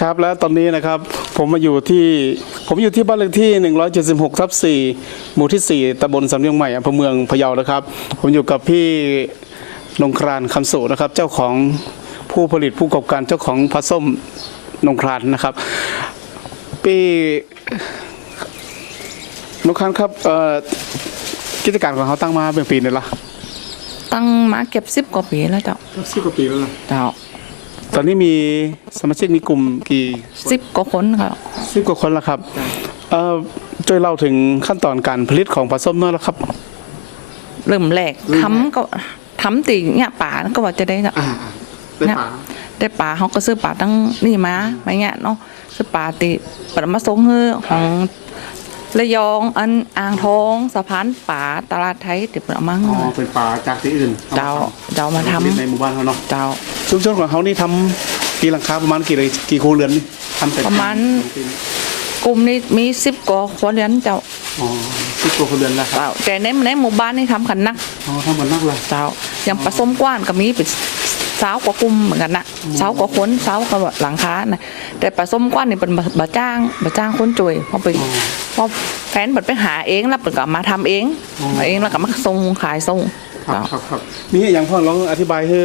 ครับและตอนนี้นะครับผมมาอยู่ที่ผมอยู่ที่บ้านเลขที่ 176ทับ4หมู่ที่ 4ตำบลสำเนียงใหม่อำเภอเมืองพะเยานะครับ ผมอยู่กับพี่นงครานคำสุนะครับ เจ้าของผู้ผลิตผู้ประกอบการเจ้าของพลาส้มนงครานนะครับพี่นงครานครับเอ่อกิจการของเขาตั้งมาเป็นปีนี่ละตั้งมาเก็บสิบกว่าปีแล้วเจ้าสิบกว่าปีแล้วนะเจ้าต อนนี้มีสมาชิกในกลุ่มกี่สิบกว่าคนค่ะสิบกว่าคนแล้วครับเอ่อช่วยเล่าถึงขั้นตอนการผลิตของปลาส้มน้อยแล้วครับ เริ่มแรกเริ่มแรกทำก็ทำตีเนี่ยป่าก็ว่าจะได้เนาะได้เนี่ยป่าได้ป่าเขาก็ซื้อป่าตั้งนี่มาไม่เงี้ยเนาะซื้อป่าตีปรมาสงเฮือของ ระยองอันอ่างทองสะพานป่าตลาดไทยติดเอามาอ๋ให้อเป็นป่าจากที่อื่นเจ้าเจ้ามาทำผลิตในหมู่บ้านเขาเนาะเจ้าชุมชนของเขานี่ทำกี่หลังคาประมาณกี่เลยกี่ครัวเรือนนี่ทำแต่ประมาณกลุ่มนี้มีสิบกว่าคนเรียนเจ้าอ๋อสิบกว่าครัวเรือนแล้วครับเจ้าแต่ในในหมู่บ้านนี่ทำกันนักอ๋อทำเหมือนนักเลยเจ้าอย่างผสมกว้านก็มีเป็น สาวกว่ากลุ่มเหมือนกันนะสาวกว่าคนสาวกว่าหลังค้านะแต่ผสมกว้านนี่เป็นบบ่จ้างบ่จ้างคนจ่วยเพราะไปเพราะแฟนเปิดไปหาเองแล้วเปิดก็มาทำเองมาเองแล้วก็มาส่งขายส่งครับเจ้าครับครับมีอย่างพ่อลองอธิบายให้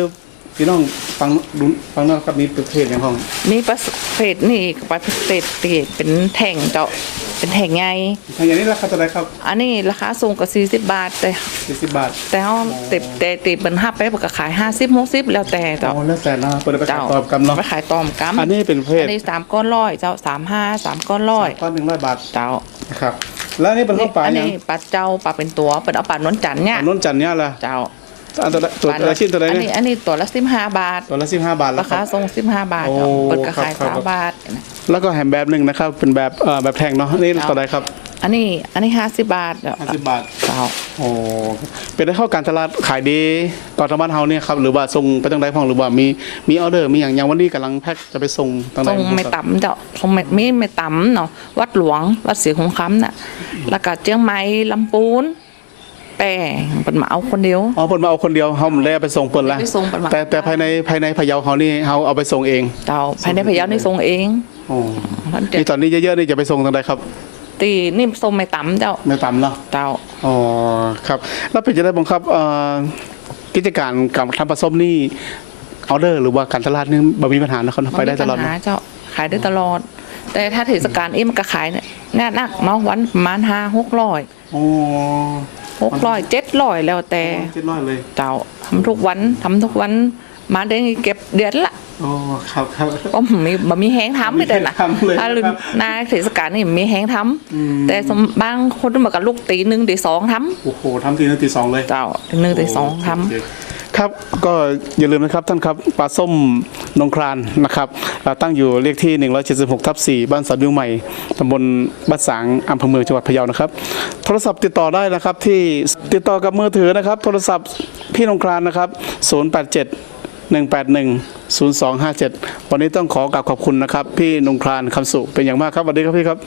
พี่น้องฟังดูฟังหนะครับมีประเภทอย่างพ่อมีประเภทนี่ประเภทที่เป็นแท่งเจ้า เป็นแท่งไงทางอย่างนี้ราคาเท่าไหรครับอันนี้ราคาสูงกว่า40บาทแต่สี่สิบบาท แต่เฮาติดแต่ติดเป็นห้าไปเปิดก็ขาย50 60แล้วแต่เจ้าอ๋อแล้วแต่นะเปิดไปขายเจ้าตอบกันเนาะไปขายตอมกัมอันนี้เป็นประเภทอันนี้สามก้อนร้อยเจ้าสามห้าสามก้อนร้อยก้อนหนึ่งร้อยบาทเจ้านะครับแล้วอันนี่เป็นข้าวปลาอันอย่างนี้ปลาเจ้าปลาเป็นตัวเป็นเอาปลานวลจันทร์เนี่ยอันนนจันทร์เนี่ยล่ะเจ้า อันตัวละตัวปลาละชิ้นตัวไหนอันเนี่นี้ยอันนี้ตัวละสิบห้าบาท ตัวละสิบห้าบาทแล้ราวครัคาบทรงสิบห้าบาทโอ้เจ้าเปิดกระขายครับสามครับบาทแล้วก็แฮมแบบหนึ่งนะครับ เป็นแบบเอ่อแบบแท่งเนาะนี่ครับตัวไหนครับอันนี้อันนี้ห้าสิบบาทเจ้าห้าสิบบาท เจ้าโอ้เป็นได้เข้าการตลาดขายดีก่อนทางบ้านเฮาเนี่ยครับหรือว่าส่งไปทางใดพ่องหรือว่ามีมีออเดอร์มีอย่างอย่างวันนี้กำลังแพ็คจะไปส่งทางใดทรงไม่ต่ำเจ้าทรงไม่มีไม่ต่ำเนาะวัดหลวงวัดศรีหงคำน่ะแล้วก็เจียงใหม่ลำปูน แป้งเป็นมาเอาคนเดียว อ๋อเพิ่นมาเอาคนเดียวเฮาแล่ไปส่งเพิ่นละไปส่งเพิ่นมา แต่แต่ภายในภายในพะเยาเฮานี่เฮาเอาไปส่งเองเจ้าภายในพะเยานี่ทรงเองโอ้ท่านจะนี่ตอนนี้เยอะๆนี่จะไปส่งทางใดครับตีนี่ทรงไม่ต่ำเจ้าไม่ต่ำเนาะเจ้าอ๋อครับ แล้วเป็นจะได้บังคับเอ่อกิจการการทำผสมนี่ออเดอร์หรือว่าการตลาดนี่บ่มีปัญหานะครับไปได้ตลอดม่มีเนปัญอะหาเจ้าขายได้ตลอด แต่ถ้าเทศกาลเอ็มนก็ขายเนี่ยแน่นักเนาะวันประมาณห้าหกร้อยโอ้ หกร้อยเจ็ดร้อยแล้วแต่เจ็ดร้อยเลย เจ้าทำทุกวันทำทุกวัน มาได้เก็บเดือนละโอ้ครับครับก็มีบ่มีแห้งทำไม่ได้นะทำเลยถ้าลืมครับหนาเทศกาลนี่มีแห้งทำแต่สมบางคนมากับลูกตีหนึ่งตีสองทโอ้โหทำทีนึงทีสองเลยำเจ้าตีหนึ่งตีสองทโเครับก็อย่าลืมนะครับท่านครับปลาส้มนงครานนะครับตั้งอยู่เลขที่ 176ทับ4บ้านสันวิวใหม่ตำบลบ้านสางอำเภอเมืองจังหวัดพะเยานะครับ โทรศัพท์ติดต่อได้นะครับที่ติดต่อกับมือถือนะครับ โทรศัพท์พี่นงครานนะครับ 087 181 0257 วันนี้ต้องขอกราบขอบคุณนะครับ พี่นงครานคำสุเป็นอย่างมากครับสวัสดีครับพี่ครับ